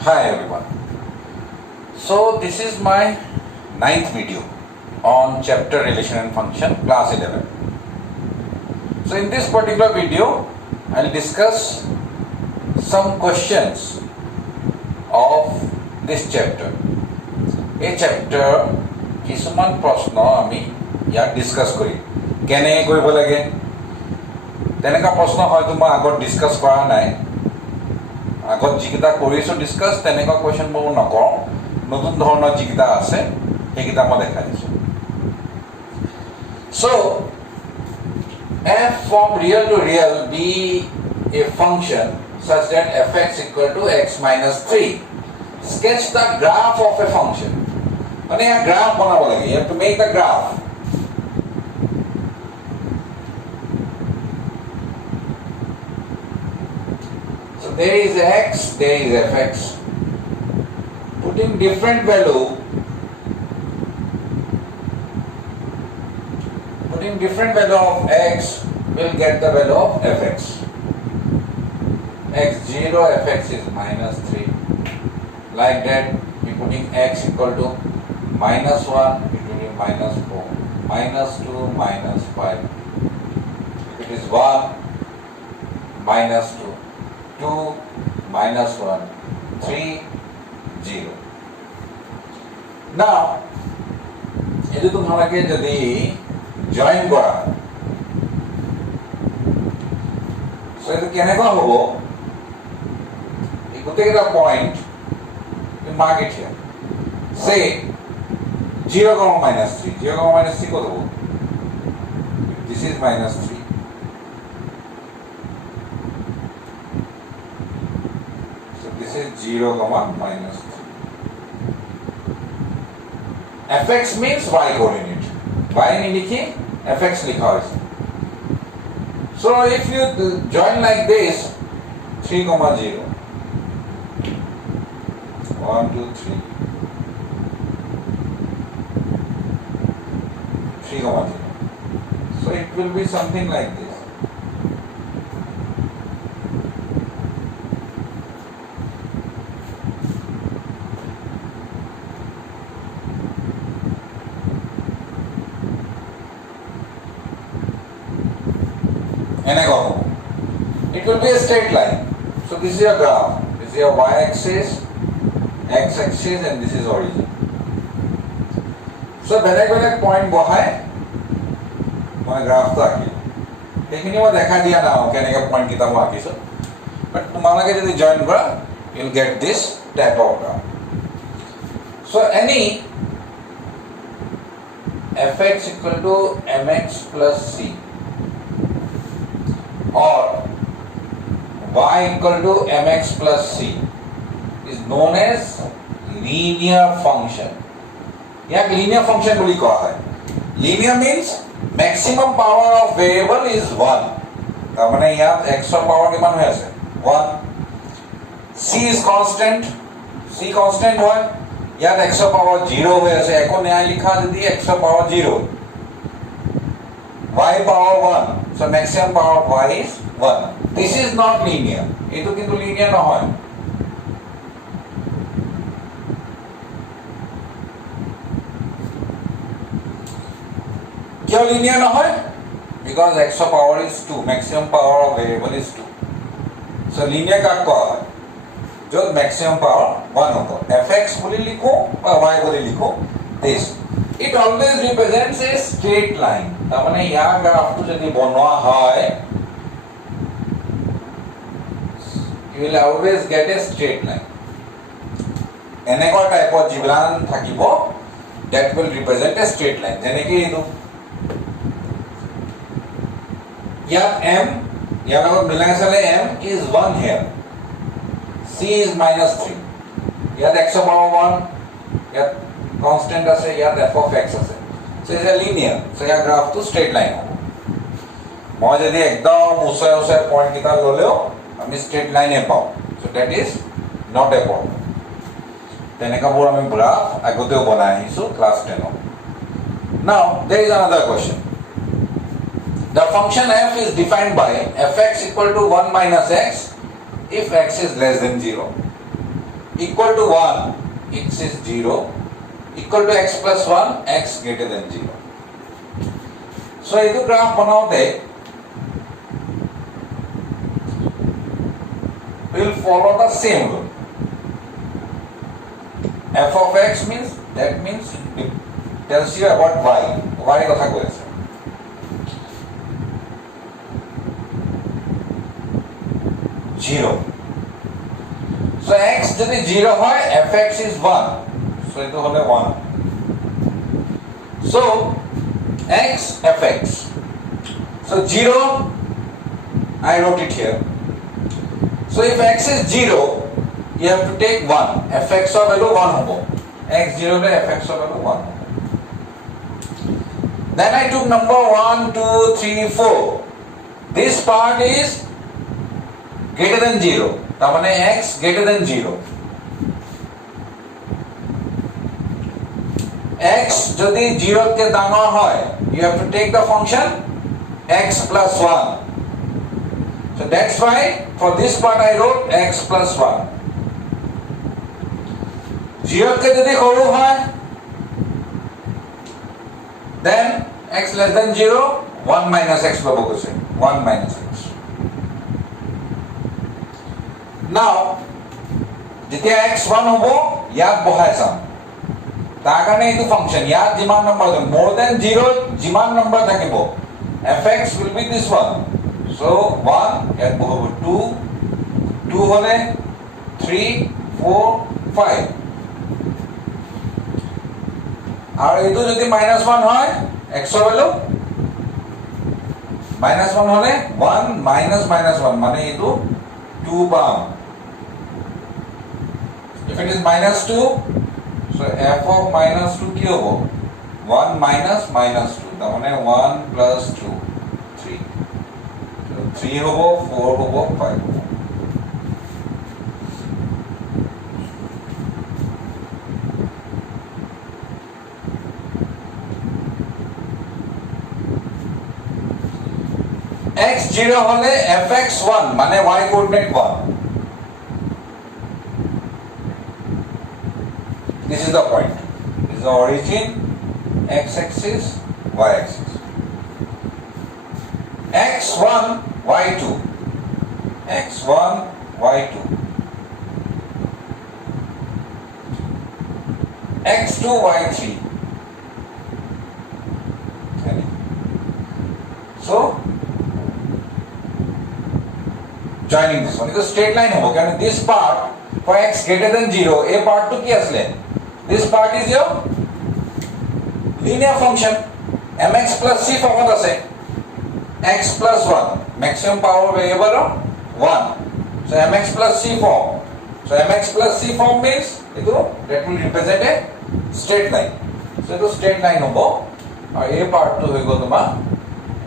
Hi everyone. So this is my ninth video on chapter relation and function class 11. So in this particular video I'll discuss some questions of this chapter. এই chapter কিছুমান প্ৰশ্ন আমি ইয়াত discuss কৰিম কেনে কৰিব লাগে তেনেকা প্ৰশ্ন হয়তো মই আগত ডিসকাস কৰা নাই আগত যিকেইটা কৰিছোঁ ডিসকাস তেনেকুৱা কুৱেশ্যন মই নকৰোঁ নতুন ধৰণৰ যিকেইটা আছে সেইকেইটা মই দেখাই দিছোঁ so f from real to real be a function such that fx equal to x minus 3 sketch the graph of a function মানে a graph বনাব লাগে you have to make the graph there is x, there is fx. Putting different value of x will get the value of fx. x0, fx is minus 3. Like that, we putting x equal to minus 1, it will be minus 4. Minus 2, minus 5. It is 1, minus 2. 2 minus 1 3 0 now এটো তোমাকে যদি join কৰা so এটো কেনেকৈ হ'ব এই গোটেইটা point mark it here say 0, minus 3 0, minus 3 কত হ'ব this is minus 3 this is 0, minus 3 fx means y coordinate y नहीं लिखी fx लिखा है so if you join like this 3, 0 1, 2, 3 3, 0 so it will be something like this it will be a straight line so this is your graph this is your y-axis x-axis and this is origin so বেলেগ point বহাই মই গ্ৰাফটো আঁকিম সেইখিনি মই দেখা দিয়া না কেনেকৈ point কিটা মই আঁকিছোঁ বাট তোমালোকে যদি জয়েন কৰা you will get this type of graph so any fx equal to mx plus c or y equal to mx plus c is known as linear function. Yeah, linear function বুলি কোৱা হয় linear means maximum power of variable is 1 তাৰ মানে ইয়াত x ৰ power কিমান হৈ আছে 1 c is constant c constant হয় ইয়াত x ৰ পাৱাৰ 0 হৈ আছে একো নাই লিখা যদি x ৰ power 0 y power 1 so maximum power of y is 1 this is not linear eto kintu linear nohoy kya linear nohoy because x of power is 2 maximum power of variable is 2 so linear ka koa hoy jo maximum power 1 hobo fx boli likho or y boli likho this it always represents a straight line tar mane ya graph to jodi bonwa hoy you will always get a straight line enekor type of jiblan thakibo that will represent a straight line jeneki edu ya m ya agar milai sale m is 1 here c is minus 3 ya x power 1 ya constant ase ya f of x ase so is a linear so ya graph to straight line hobo moi jodi ekdom usai point kita loleo আমি straight line এ পাও so that is not a problem তেনেকা বোৰ আমি graph আগতেও বনাই আহিছো class 10 now there is another question the function f is defined by fx equal to 1 minus x if x is less than 0 equal to 1, x is 0, equal to x plus 1, x greater than 0. So, this graph बनाओते will follow the same rule. F of x means, that means it tells you about y. Y কথা কৈ আছে. Zero. So x যদি 0 হয়, fx is 1. So it will be 1. So x fx. So 0, I wrote it here. So if x is 0, you have to take 1. fx of value 1 hobo. X 0 by fx of value 1. Then I took number 1, 2, 3, 4. This part is greater than 0. তার মানে x greater than 0. x যদি 0 কে ডাঙৰ হয়, you have to take the function x plus 1. So that's why for this part I wrote x plus 1. 0 কে যদি সৰু হয়, then x less than 0, 1 minus x পাব কৈছে. 1 minus x. Now, যেতিয়া x 1 হ'ব, ইয়াত বহাই চাম. তাৰ কাৰণে এইটো ফাংচন, ইয়াত যিমান নম্বৰ আছে, more than 0 যিমান নম্বৰ থাকিব, fx will be this one. So 1, ইয়াত বহাব 2, 2 হ'লে 3, 4, 5. আৰু এইটো যদি minus 1 হয়, x ৰ ভ্যালু minus 1 হ'লে 1 minus minus 1 মানে এইটো 2 পাম. If it is minus 2, so f of minus 2 কি হ'ব? 1 minus minus 2. তাৰ মানে 1 plus 2, 3. So 3 হ'ব, 4 হ'ব, 5 হ'ব. x 0 হ'লে fx 1 মানে y coordinate 1. This is the point. This is the origin, x-axis, y-axis. x1, y2. x1, y2. x2, y3. So, joining this one. It's a straight line hobo. Because this part, for x greater than 0, a part to ki asle? This part is your linear function. mx plus c format ase. x plus 1. Maximum power variable of 1. So mx plus c form. So mx plus c form means that will represent a straight line. So it is straight line hobo. Or a part to hoibo toma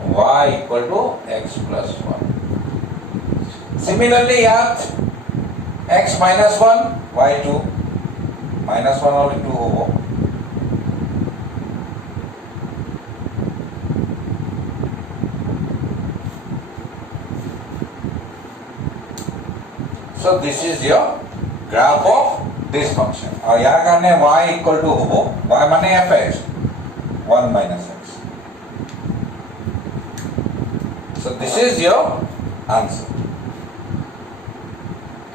y equal to x plus 1. Similarly, yat x minus 1, y2, minus 1 only 2 hobo. So this is your graph of this function. और यहाँ करने y equal to होबो, y माने fx, 1 minus x. So this is your answer.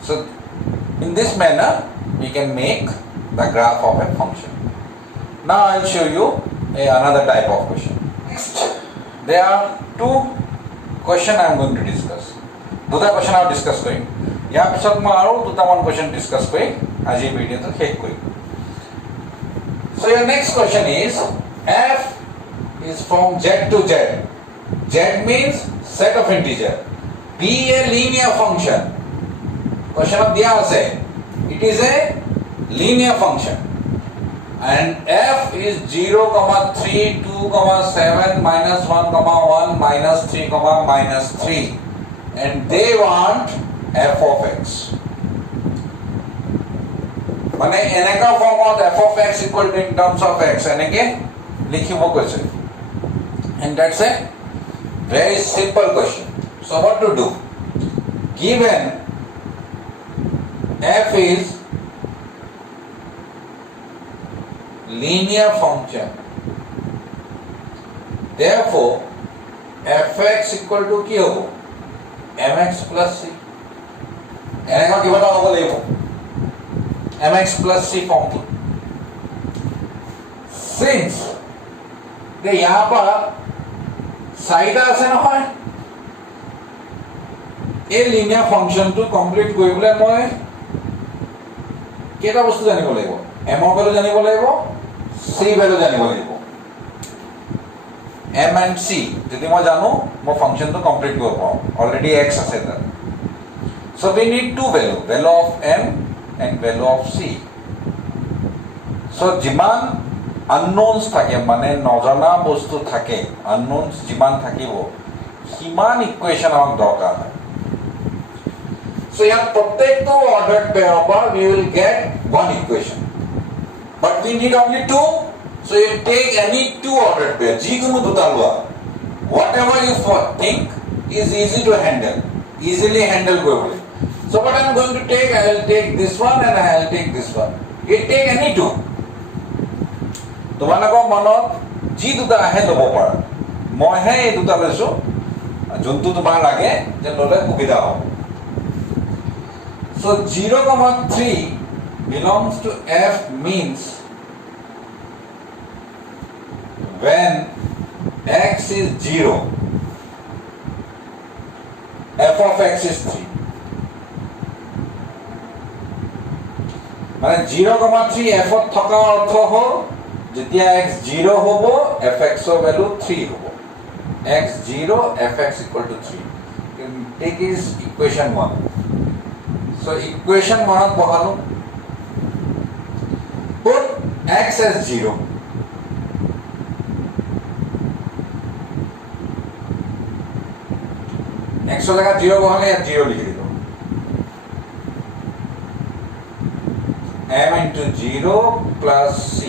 So in this manner we can make the graph of a function. Now I will show you another type of question. Next, there are two questions I am going to discuss. দুটা question I will discuss কৰিম. ইয়াৰ পিছত মই আৰু দুটামান question discuss কৰি আজি ভিডিঅ'টো শেষ কৰিম. So your next question is f is from z to z. Z means set of integer. Be a linear function. Question of दिया আছে. It is a linear function. And f is 0, 3, 2, 7, minus 1, 1, minus 3, minus 3. And they want f of x. মানে এনেকা ফর্মত f of x equal to in terms of x এনেকে লিখিব কৈছে. And that's a very simple question. So what to do? Given f is linear function. Therefore, fx equal to কি হ'ব? mx plus c. এনেকুৱা কিবা এটা হ'ব লাগিব mx plus c ফৰ্মটো। Since ইয়াৰ পৰা চাৰিটা আছে নহয়, এই লিনিয়াৰ ফাংচনটো কমপ্লিট কৰিবলৈ মই কেইটা বস্তু জানিব লাগিব? m ৰ ভ্যালু জানিব লাগিব, c ভ্যালু জানিব লাগিব। m and c যদি মই জানো মই ফাংচনটো কমপ্লিট কৰিব পাৰোঁ। অলৰেডি x আছে তাত। So we need two value of m and value of c. So যিমান unknowns থাকে মানে নজনা বস্তু থাকে, unknowns যিমান থাকিব সিমান ইকুৱেশ্যন আমাক দৰকাৰ হয়। So ইয়াত প্ৰত্যেকটো ordered pair পৰা we will get one equation. But we need only two. So you take any two ordered pair, যিকোনো দুটা লোৱা, whatever you think is easy to handle, easily handle কৰিবলৈ. So what I am going to take, I will take this one and I will take this one. You take any two. তোমালোকৰ মনত যি দুটা আহে ল'ব পাৰা। মইহে এই দুটা লৈছোঁ, যোনটো তোমাৰ লাগে যে ল'লে সুবিধা হ'ব। So 0,3 belongs to f means when x is 0, f of x is 3. মানে 0,3 f ত থকা অৰ্থ হ'ল যেতিয়া x 0 হ'ব fx ৰ ভ্যালু 3 হ'ব। x 0 fx equal to 3. Take is equation 1. So equation 1 বহালো, put x as 0. x ৰ জেগাত 0 বহালে ইয়াত 0 লিখি দিলো। m into 0 plus c.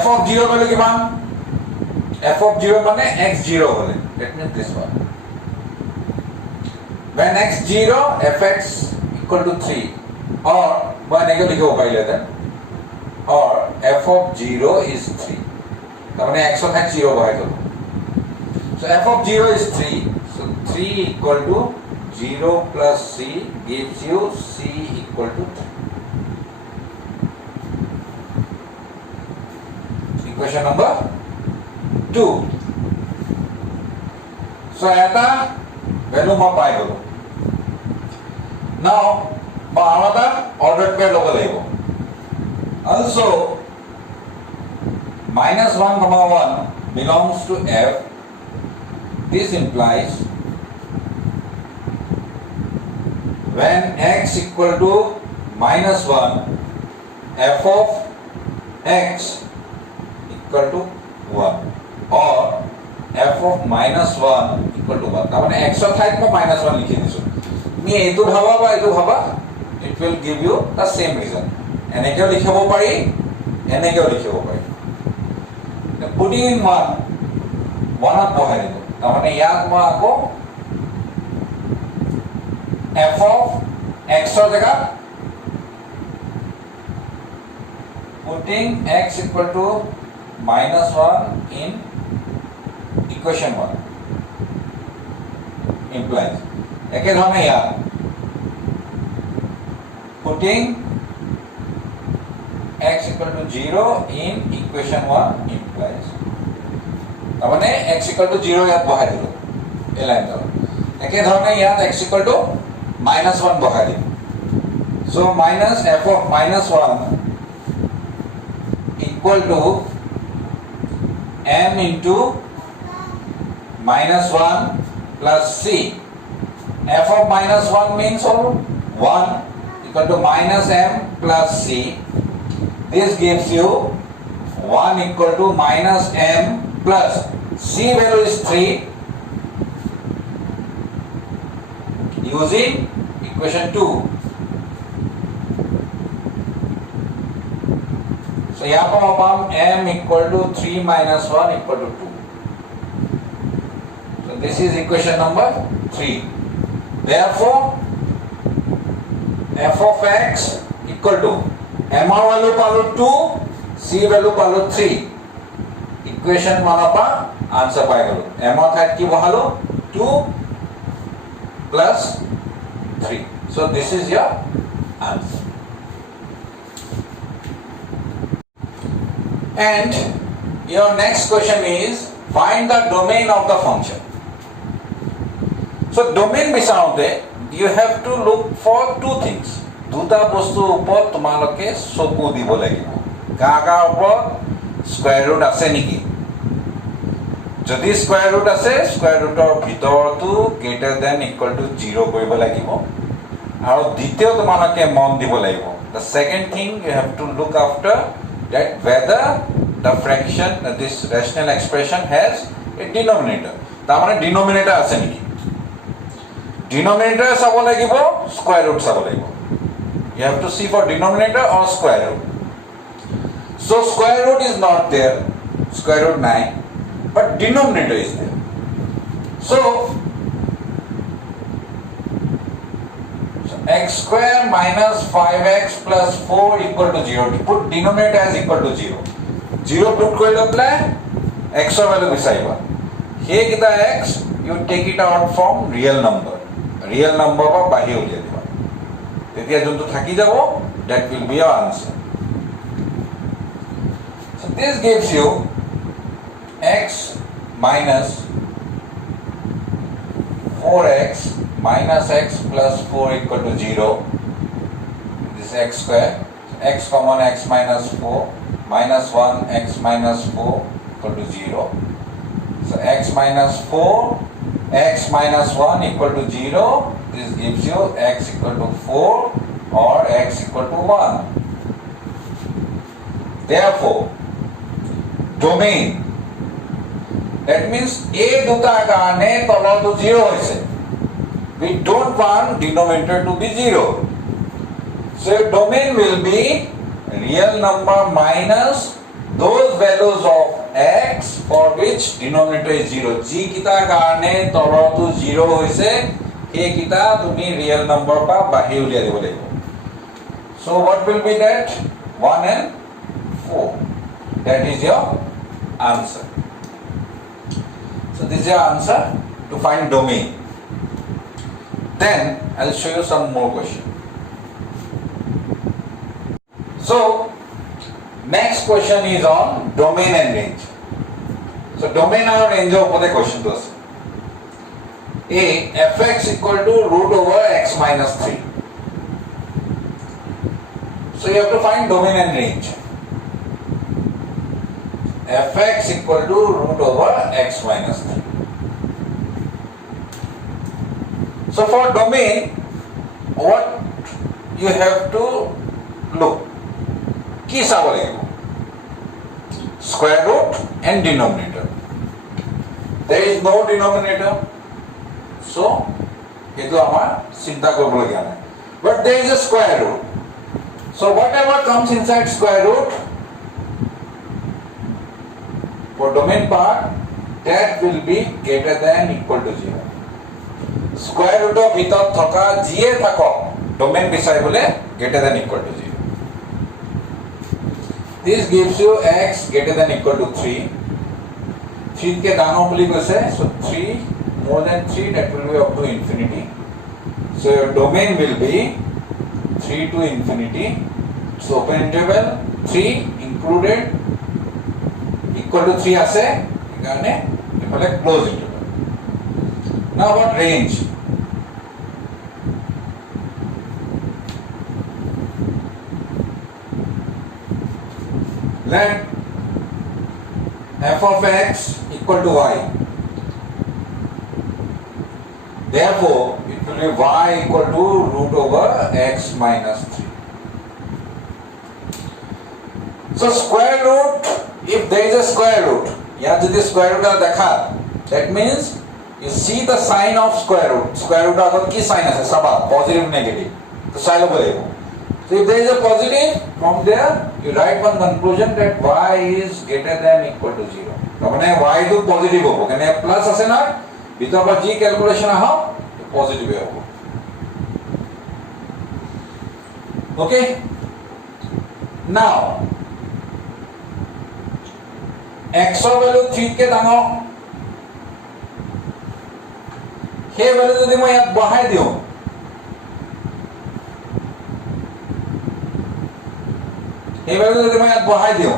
f of 0 মানে কিমান? f of 0 মানে x 0 হলে, that means this one. When x 0 fx equal to 3 or by negative লিখিব পাৰিলে then or f of 0 is 3. তাৰমানে x ৰ ঠাইত 0 বহাই দিলো। So f of 0 is 3. So 3 equal to 0 plus c gives you c equal to 3. Equation number 2. So eta value মই পাই গলো। Now another ordered pair ল'ব লাগিব। Also -1, 1 belongs to f. This implies when x equal to -1, f of x equal to 1 or f of -1 equal to 1. তাৰমানে x ৰ ঠাইত মই -1 লিখি দিছো। তুমি এইটো ভাবা বা এইটো ভাবা, it will give you the same reason. এনেকেও লিখিব পাৰি, এনেকেও লিখিব পাৰি। putting in 1 ত বহাই দিলো। তাৰমানে ইয়াত মই আকৌ f of x ৰ জেগাত putting x equal to -1 in equation 1 implies একে ধৰণে ইয়াত putting x equal to 0 in equation 1 implies তাৰমানে x equal to 0 ইয়াত বহাই দিলো এই লাইনটো। একে ধৰণে ইয়াত x equal to -1 বহাই দিম। So minus f of -1 equal to m into -1 plus c. f of -1 means 1 equal to -m plus c. This gives you 1 equal to -m plus c value is 3 using equation 2. So यहाँ पर हम m equal to 3 minus 1 equal to 2. So this is equation number 3. Therefore f of x equal to m value পালো 2 c value পালো 3 equation 1 পা answer পাই গলো m ঠাইত কি বহালো 2 plus 3 so this is your answer and your next question is find the domain of the function so domain bisaute you have to look for two things দুটা বস্তু উপর তোমালকে চকু দিব লাগিব কাগা উপর স্কয়ার রুট আছে নেকি যদি স্কয়ার রুট আছে স্কয়ার রুটৰ ভিতৰটো গ্ৰেটাৰ দেন ইকুয়াল টু 0 কৰিব লাগিব আৰু দ্বিতীয় তোমালকে মন দিব লাগিব the second thing you have to look after that whether the fraction this rational expression has a denominator তাৰ মানে denominator আছে নেকি denominator চাব লাগিব স্কয়াৰ রুট চাব লাগিব you have to see for denominator or square root so square root is not there square root 9 but denominator is there so x square minus 5x plus 4 equal to 0 put denominator as equal to 0 put koi apply x value bisaiba here kita x you take it out from real number ba bahi uliya diba তেতিয়া যোনটো থাকি যাব that will be your answer so this gives you x minus 4x minus x plus 4 equal to 0 this x square x common x minus 4 minus 1 x minus 4 equal to 0 so x minus 4 x minus 1 equal to 0 this gives you x equal to 4 or x equal to 1 therefore domain that means a duta karone tolotu 0 hoise we don't want denominator to be 0 so domain will be real number minus those values of x for which denominator is 0 ji kita karone tolotu 0 hoise he kita tumi real number pa bahi uliya dibo lagbo so what will be that 1 and 4 that is your answer so this is your answer to find domain then I'll show you some more question so next question is on domain and range so domain and range opore question to ase a fx equal to root over x minus 3 so you have to find domain and range fx equal to root over x minus 3 so for domain what you have to look ki sabo lagbo square root and denominator there is no denominator so etu amar chinta koribo lagia nai but there is a square root so whatever comes inside square root for domain part that will be greater than equal to 0 square root of bhitor thoka jiye thakok domain bisai bole greater than equal to 0 this gives you x greater than equal to 3 3 ke dano boli koise so 3 more than 3 that will be up to infinity so your domain will be 3 to infinity so open interval 3 included equal to 3 ase ekane efale close interval now what range let f of x equal to y therefore it will be y equal to root over x minus 3 so square root if there is a square root yaha jodi square root dekha that means you see the sign of square root agot ki sign ase saba positive negative to sai lobo lebo so if there is a positive from there you write one conclusion that y is greater than equal to 0 tamane y to positive hobo kane plus ase na bitor ba g calculation aha positive hobo okay Now x ৰ value 3 কে ডাঙৰ সেই value যদি মই ইয়াত বহাই দিওঁ এই value যদি মই ইয়াত বহাই দিওঁ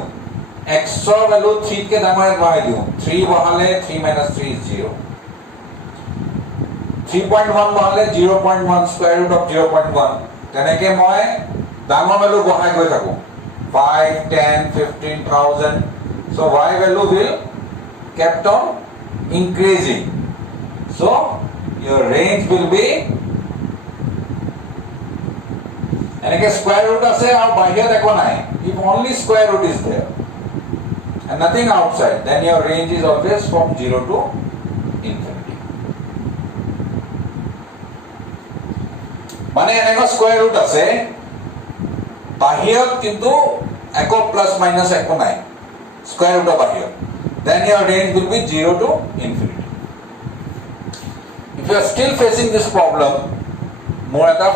x ৰ ভ্যালু 3 কে ডাঙৰ ইয়াত বহাই দিওঁ 3 বহালে 3 - 3 is 0 3.1 বহালে 0.1 স্কয়াৰ ৰুট অফ 0.1 তেনেকে মই ডাঙৰ ভ্যালু বহাই গৈ থাকো 5 10 15,000 so y value will kept on increasing so your range will be এনেকে স্কয়াৰ ৰুট আছে আৰু বাহিৰত একো নাই if only square root is there and nothing outside then your range is always from 0 to infinity মানে এনেকা square root আছে বাহিৰত কিন্তু একো প্লাস মাইনাস একো নাই square root of here then your range will be 0 to infinity if you are still facing this problem more at the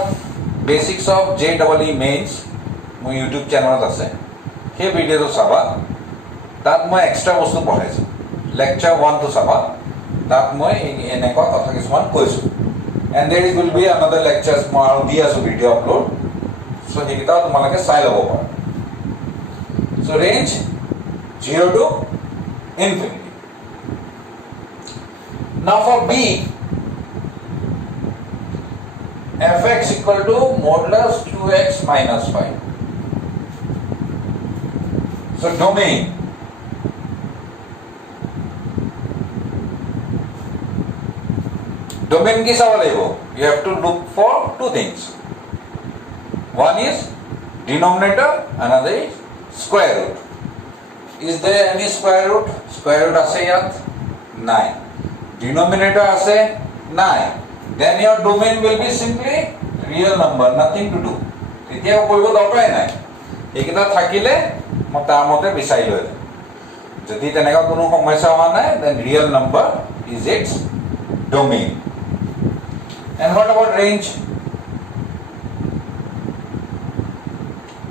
basics of JEE mains my YouTube channel আছে সেই ভিডিওটো চাবা তাত মই এক্সট্ৰা বস্তু পঢ়াইছো lecture 1 to চাবা তাত মই এনেকুৱা কথা কিছুমান কৈছো and there is will be another lectures মই আৰু দি আছো ভিডিও আপলোড so হেকিটা তোমালোকে চাই ল'ব পাৰা so range 0 to infinity. Now for b, fx equal to modulus 2x minus 5. So domain. Domain ki sawal lego. You have to look for two things. One is denominator, another is square root. Is there any square root? Square root ase yat? 9. Denominator ase? 9. Then your domain will be simply real number, nothing to do. Etia koibo dorkai nai. Ekita thakile মই তাৰ মতে বিচাৰি লৈ যদি তেনেকা কোনো সমস্যা হোৱা নাই then real number is its domain. And what about range?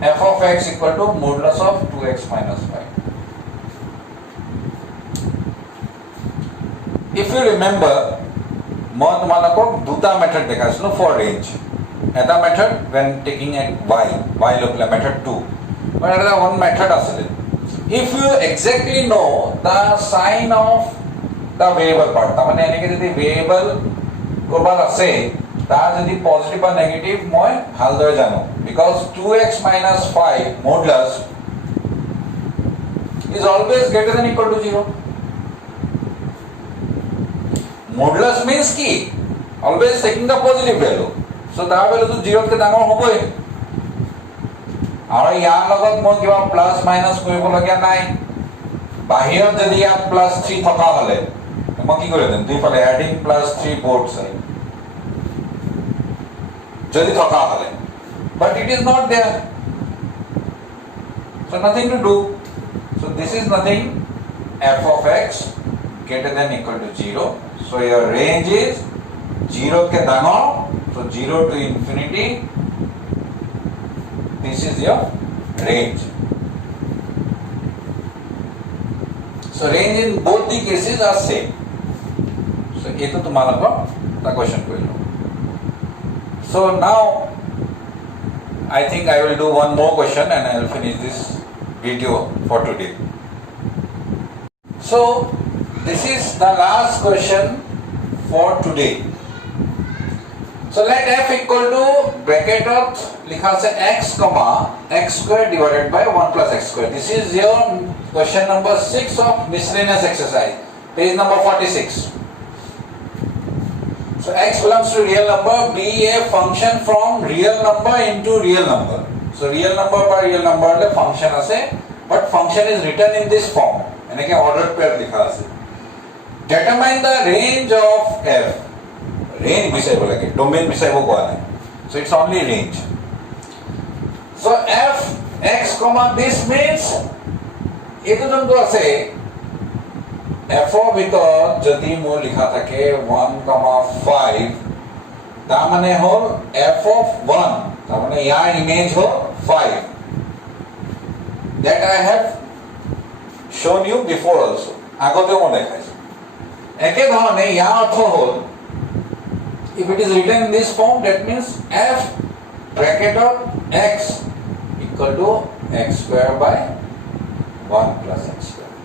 f of x equal to modulus of 2x minus 5. If you remember, মই তোমালোকক দুটা মেথড দেখাইছিলো for range. এটা method when taking a y লৈ method 2. But another one method আছিল. If you exactly know the sign of the variable part, তাৰমানে এনেকে যদি variable কৰবাত আছে তাৰ যদি পজিটিভ বা নেগেটিভ মই ভালদৰে জানো because 2x minus 5 modulus is always greater than equal to 0. Modulus means ki always taking the positive value. So that value to 0 ke dangor hoboi. Aru yaar logot moi kiba plus minus koribo lagia nai. Bahirot jodi ya plus 3 thaka hole. Moi ki kore dem? Dui phale adding plus 3 both side. Jodi thaka hole. But it is not there. So nothing to do. So this is nothing. F of x greater than equal to 0. So your range is 0 ke dangor, so 0 to infinity. This is your range. So range in both the cases are same. So ये तो तुम्हारा का question कोई लो. So now I think I will do one more question and I will finish this video for today. So this is the last question for today. So let f equal to bracket of likha ase x comma x square divided by 1 plus x square. This is your question number 6 of miscellaneous exercise, page number 46. So x belongs to real number, be a function from real number into real number. So real number by real number le function ase, but function is written in this form. Enake ordered pair likha ase. Determine the range of f. Range bisaibo lage, domain bisaibo koa nai. So it's only range. So f x comma this means etu jonto ase f of ভিতৰত যদি মোৰ লিখা থাকে 1,5 তাৰ মানে হল f of 1 তাৰ মানে ইয়াৰ ইমেজ হল 5 that I have shown you before also. আগতেও মই দেখাইছো একেধৰণে ইয়াৰ অৰ্থ হ'ল if it is written in this form, that means f bracket of x equal to x square by 1 plus x square.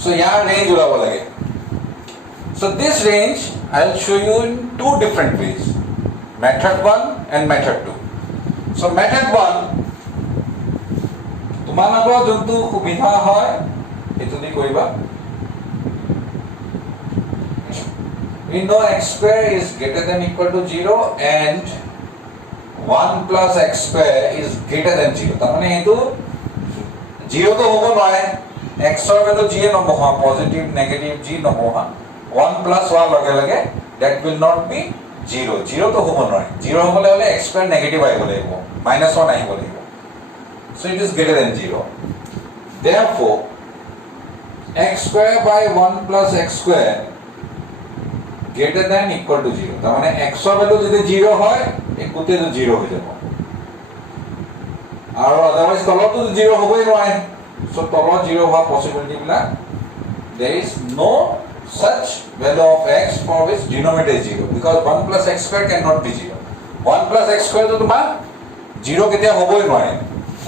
So here range ulaba lage. So this range I will show you in two different ways, method 1 and method 2. So method 1 তোমালোকৰ যোনটো সুবিধা হয় এটো দি কৰিবা. We know x square is greater than equal to 0 and 1 plus x square is greater than 0. তার মানে এটো 0 তো হবো নয়, x এর ভ্যালু g এ নবহা, পজিটিভ নেগেটিভ g নবহা, 1 plus 1 লগে লগে that will not be 0. 0 তো হবো নয়, 0 হলে হলে x square নেগেটিভ আইব লাগিব, -1 আইব লাগিব. So it is greater than 0. Therefore x square by 1 plus x square greater than equal to 0. তার মানে x এর ভ্যালু যদি 0 হয় এই কোতে তো 0 হয়ে যাব, আর আদারওয়াইজ তলত তো 0 হবই নয়. সো তলত 0 হওয়ার পসিবিলিটি গুলা, there is no such value of x for which denominator is 0, because 1 plus x square cannot be 0. 1 plus x square তো তোমার 0 কেতিয়া হবই নয়.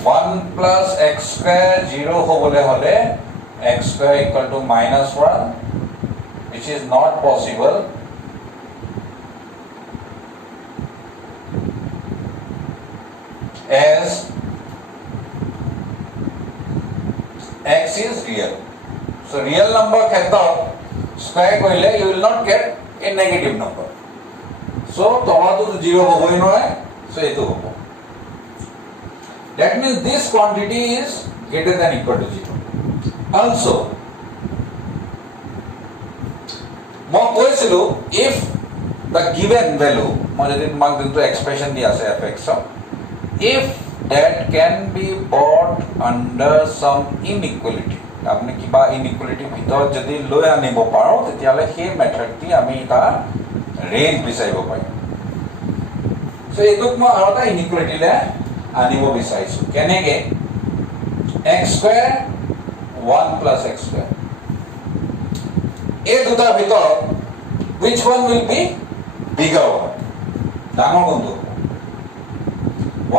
1 plus x square 0 হবলে হলে x square equal to -1, which is not possible. As x is real. So real number ক্ষেত্ৰত square কৰিলে you will not get a negative number. So তলতো 0 হবই নহয়, so এটো হ'ব. That means this quantity is greater than equal to 0. Also মই কৈছিলো if the given value, মই যদি তোমাক যোনটো এক্সপ্ৰেশন দি আছে fx, if that can be brought under some inequality, আপনি কিবা ইনইকুয়ালিটি ভিতৰত যদি লৈ আনিব পাৰো তেতিয়ালে সেই মেথডটি আমি এটা ৰেঞ্জ বিচাৰিব পাৰিম. সো এইটোক মই আৰু এটা ইনইকুয়ালিটিলে আনিব বিচাৰিছো. কেনেকে? x square 1 plus x square, এই দুটাৰ ভিতৰত which one will be bigger one? ডাঙৰ কোনটো?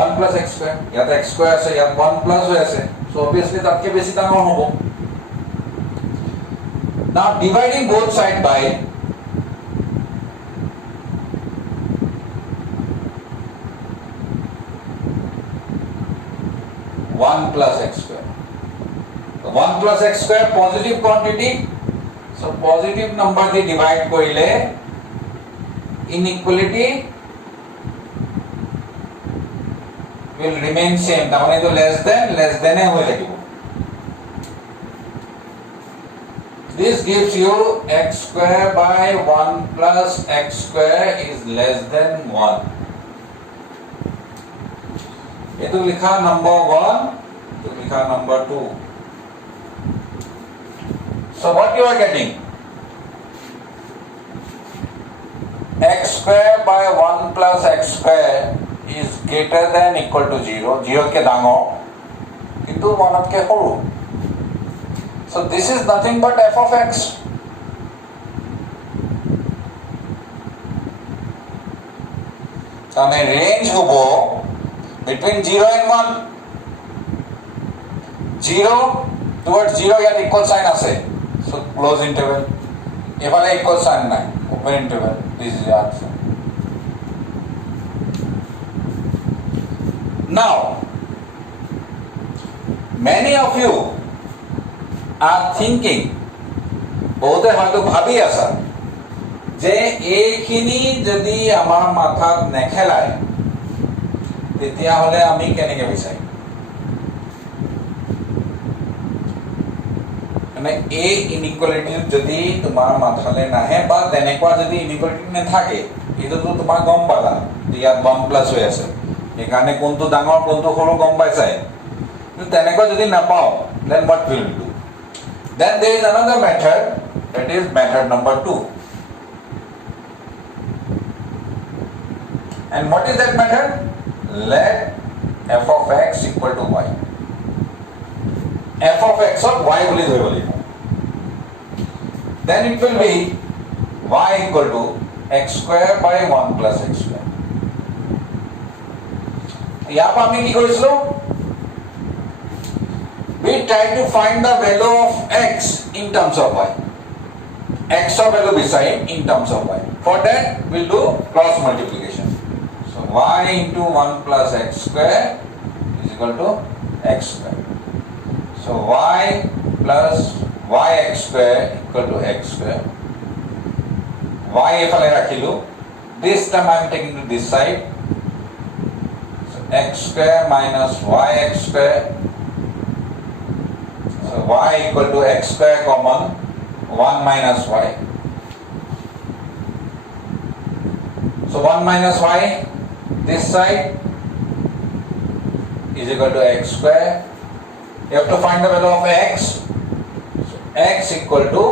1 plus x square. ইয়াত x square আছে, ইয়াত 1 plus হৈ আছে, so obviously তাতকে বেছি ডাঙৰ হ'ব. Now dividing both side by 1 plus x square. So 1 plus x square positive quantity, so positive number di divide korile inequality will remain same. তাহলে তো less than এ হয়ে থাকিব. This gives you x square by 1 plus x square is less than 1. এটো লিখা number 1, এটো লিখা number 2. So what you are getting? X square by 1 plus x square is greater than equal to 0. 0 ke ডাঙৰ কিন্তু 1 কে সৰু. So this is nothing but f of x. তাহলে range হবো between 0 and 1. 0 towards 0 ইয়াত equal sign আছে, so close interval. এফালে equal sign নাই, open interval. This is the answer. Now many of you are thinking, বহুতে হয়তো ভাবি আছা যে এইখিনি যদি আমাৰ মাথাত নেখেলায় তেতিয়া হলে আমি কেনেকৈ বিচাৰিম? মানে এই ইনইকুয়ালিটি যদি তোমাৰ মাথালে নাহে বা তেনেকুৱা যদি ইনইকুয়ালিটি নাথাকে, এইটোতো তোমাৰ গম পালা ইয়াত 1 প্লাস হৈ আছে, সেইকাৰণে কোনটো ডাঙৰ কোনটো সৰু গম পাইছাই. কিন্তু তেনেকুৱা যদি নাপাও, then what will we do? Then there is another method, that is method number 2. And what is that method? Let f of x equal to y. f of x of y বুলি ধৰিব লাগিব. Then it will be y equal to x square by 1 plus x square. ইয়াৰ পৰা আমি কি কৰিছিলো? We try to find the value of x in terms of y. X of value beside in terms of y. For that, we'll do cross multiplication. So y into 1 plus x square is equal to x square. So y plus yx square equal to x square. Y efale rakhilu. This time I am taking to this side. So x square minus yx square. So y equal to x square common 1 minus y. So 1 minus y this side is equal to x square. You have to find the value of x. So x equal to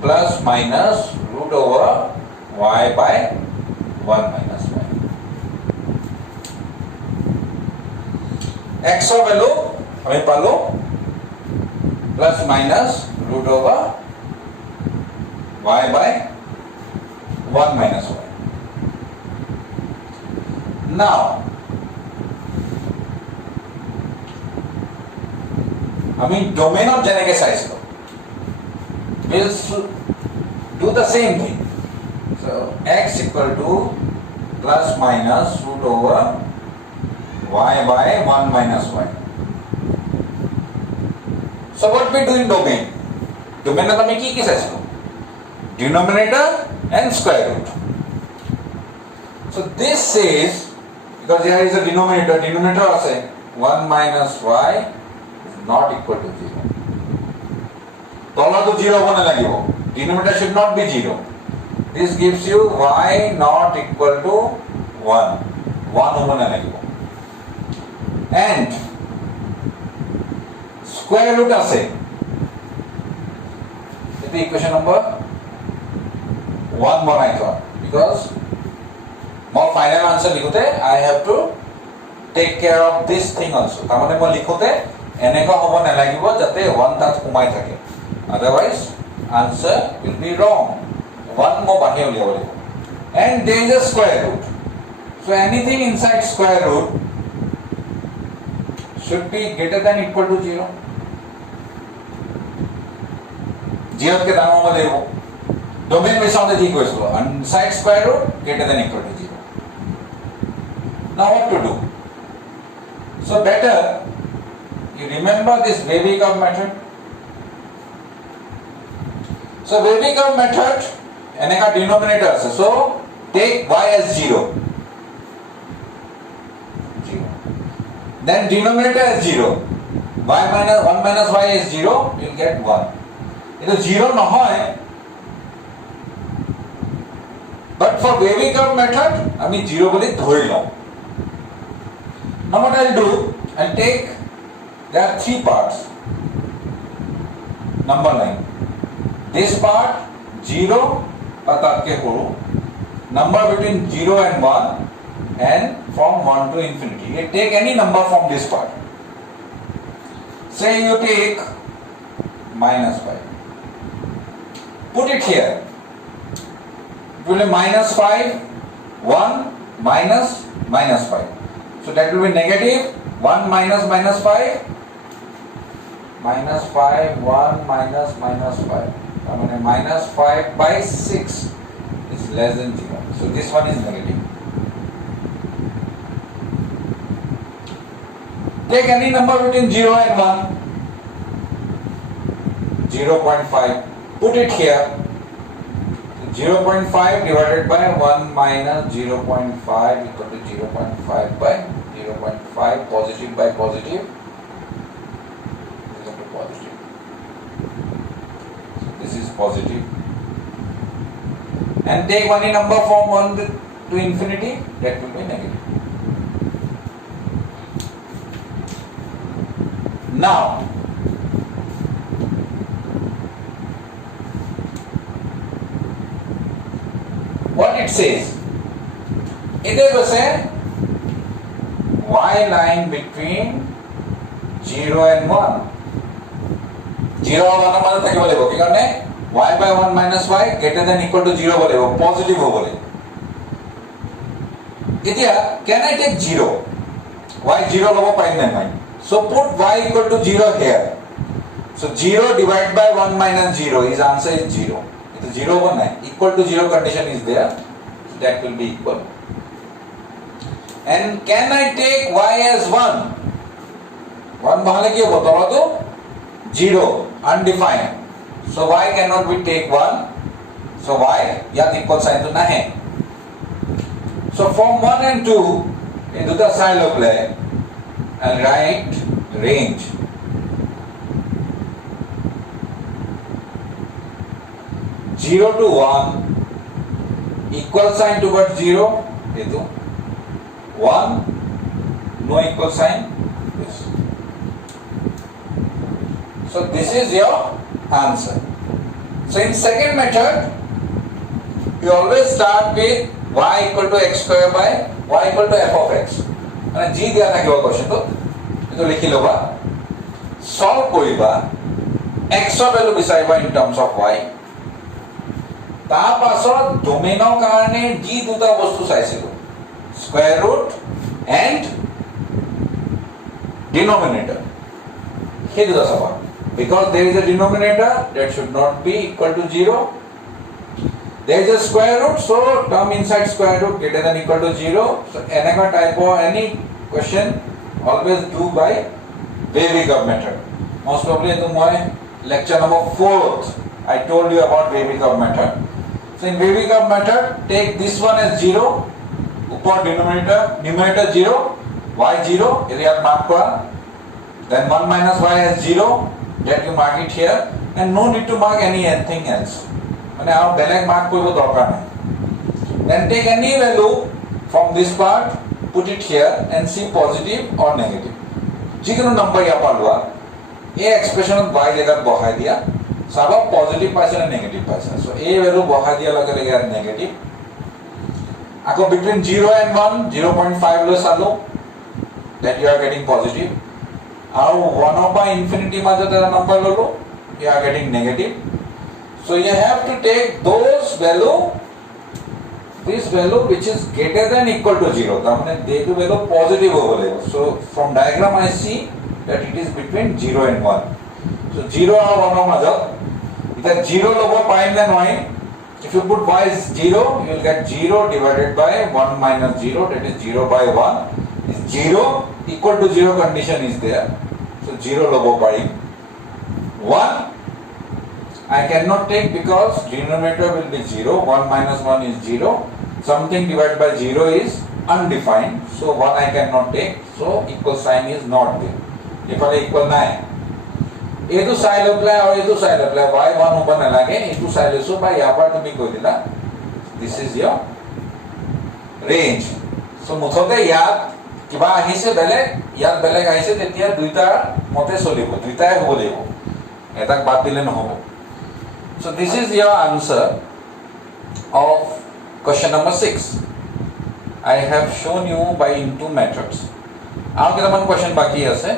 plus minus root over y by 1 minus y. X of value hame palo plus minus root over y by 1 minus y. Now I mean domain of jeneke saisilo will do the same thing. So x equal to plus minus root over y by 1 minus y. So what we do in domain? Domain na tami ki saisilo? Denominator and square root. So this says, because here is a denominator ase 1 minus y is not equal to 0. Tola to 0 hone lagibo. Denominator should not be 0. This gives you y not equal to 1. 1 hone lagibo. And square root ase. Is the equation number 1 banai thwa, because my final answer likhute I have to take care of this thing also. Tamane moi likhute eneka hobo nalagibo jate 1 tat kumai thake. Otherwise answer will be wrong. 1 mo bahi uliabo libo. And there is a square root. So anything inside square root should be greater than equal to 0. 0 ke dano mo libo. Domain में सामने ठीक हो इसको inside square root greater than equal to 0. Now what to do? So better you remember this wavy curve method. So wavy curve method eneka denominator ase. So take y as 0. Then denominator as 0. Y minus 1 minus y is 0. You will get 1. It is 0 nahoy. But for wavy curve method, I mean 0 boli dhori lo. Now what I'll do, I'll take, there are 3 parts. Number line. This part 0 patat ke koro. Number between 0 and 1 and from 1 to infinity. You take any number from this part. Say you take minus 5. Put it here. It will be minus 5, 1, minus, minus 5. So that will be negative 1 minus minus 5, minus 5, 1 minus minus 5. I mean minus 5 by 6 is less than 0. So this one is negative. Take any number between 0 and 1. 0.5. Put it here. 0.5 divided by 1 minus 0.5 equal to 0.5 by 0.5, positive by positive equal to positive. So this is positive. And take any number from 1 to infinity, that will be negative. Now, what it says, either we say y y lying between 0 and 1. 0 और 1 মাজত থাকিব লাগিব কি কাৰণে y by 1 minus y greater than equal to 0 হ'ব লাগিব positive হ'ব লাগিব এতিয়া can I take 0 y 0 ল'ব পাৰিম নে নাই so put y equal to 0 here so 0 divided by 1 minus 0 is answer is 0 it is 0 over 9 equal to 0 condition is there that will be equal and can I take y as 1 bahale ki hobo tolatu 0 undefined so y cannot be take 1 so y yat equal sign to nahe so from 1 and 2 in duta side log le and write range 0 to 1 equal sign towards 0 etu 1 no equal sign this so this is your answer so in second method you always start with y equal to x square by y equal to f of x মানে g দিয়া থাকিব কোৱেশ্চনটো এটো লিখি লবা solve কৰিবা x ৰ value বিচাৰিবা in terms of y তাৰ পাছত ডোমেইনৰ কাৰণে g দুটা বস্তু চাইছিলো square root and denominator সেই দুটা চাবা because there is a denominator that should not be equal to 0 there is a square root so term inside square root greater than equal to 0 so another type of any question always do by Weber method most probably to my lecture number 4th I told you about Weber method so in Weber method take this one as 0 upper numerator 0 y 0 area mark kora then 1 minus y as 0 that you mark it here and no need to mark anything else মানে আর বেলেগ mark করব দরকার নাই then take any value from this part put it here and see positive or negative যিকোনো number ইয়া পালোৱা এই এক্সপ্ৰেছনত y জায়গাত বহাই দিয়া চাবা পজিটিভ পাইছে না নেগেটিভ পাইছে সো এই ভ্যালু বহাই দিয়া লগে লগে আর নেগেটিভ আকৌ between 0 and 1 0.5 লৈ চালো that you are getting positive আৰু 1 over infinity মাজত এটা নাম্বার ললো you are getting negative so you have to take those value this value which is greater than equal to 0 তার মানে they to value positive হবে so from diagram I see that it is between 0 and 1 so 0 আর 1 এর মাজত এটা 0 লব পাইম না নয় if you put y is 0 you will get 0 divided by 1 minus 0 that is 0 by 1 is 0 equal to 0 condition is there so 0 lobo parim 1 I cannot take because denominator will be 0 1 minus 1 is 0 something divided by 0 is undefined so 1 I cannot take so equal sign is not there if I equal 9 এটো side apply আর এটো side apply y1 ওপর না লাগে এটো side লেছো বা ইয়াপার তুমি কই দিলা this is your range so মুঠতে ইয়াত কিবা আহিছে বেলেগ ইয়াত বেলেগ আহিছে তেতিয়া দুইটা মতে চলিব দুইটাই হ'ব লাগিব এটাক বাদ দিলে নহব so this is your answer of question number 6 I have shown you by in two methods আৰু কেইটামান question বাকি আছে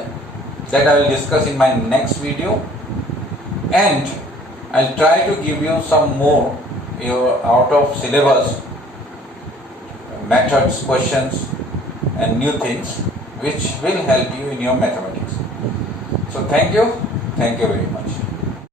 that I will discuss in my next video and I'll try to give you some more out of syllabus methods questions and new things which will help you in your mathematics so thank you very much